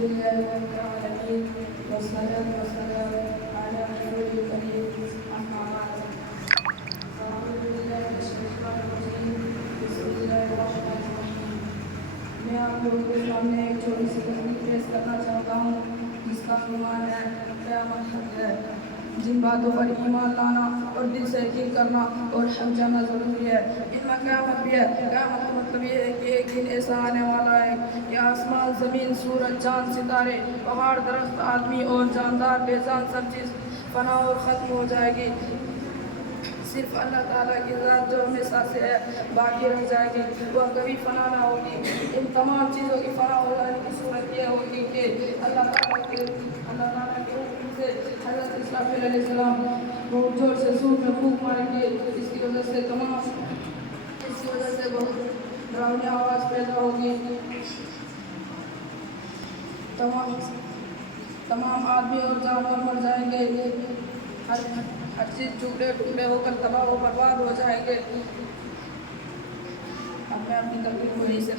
لله رب العالمين والصلاة والسلام على رسول الكريم أما بعد أعوذ بالله من الشيطان الرجيم بسم الله الرحمن الرحيم میں آپ لوگوں کے سامنے ایک چھوٹی سی تصویر پیش کرنا چاہتا ہوں جس کا عنوان ہے قیامت حق ہے. جن باتوں پر ایمان لانا اور دل سے یقین کرنا اور حق جانا ضروری ہے ان میں قیامت بھی ہے. قیامت کا مطلب یہ ہے کہ ایک دن ایسا آنے والا ہے کہ آسمان زمین سورج چاند ستارے پہاڑ درخت آدمی اور جاندار بے جان سب چیز فنا اور ختم ہو جائے گی. صرف اللہ تعالیٰ کی ذات جو ہمیشہ سے ہے باقی رہ جائے گی, وہ کبھی فنا نہ ہوگی. ان تمام چیزوں کی فنا ہو جانے کی صورت یہ ہوگی کہ اللہ تعالیٰ کے حکم سے حضرت اسرافیل علیہ السلام بہت زور سے سور میں پھونک ماریں گے. اس کی وجہ سے بہت ڈراؤنی آواز پیدا ہوگی. تمام آدمی اور جانور مر جائیں گے. ہر چیز ٹکڑے ٹکڑے ہو کر تباہ و برباد ہو جائیں گے. اب میں اپنی تقریر کو یہیں سے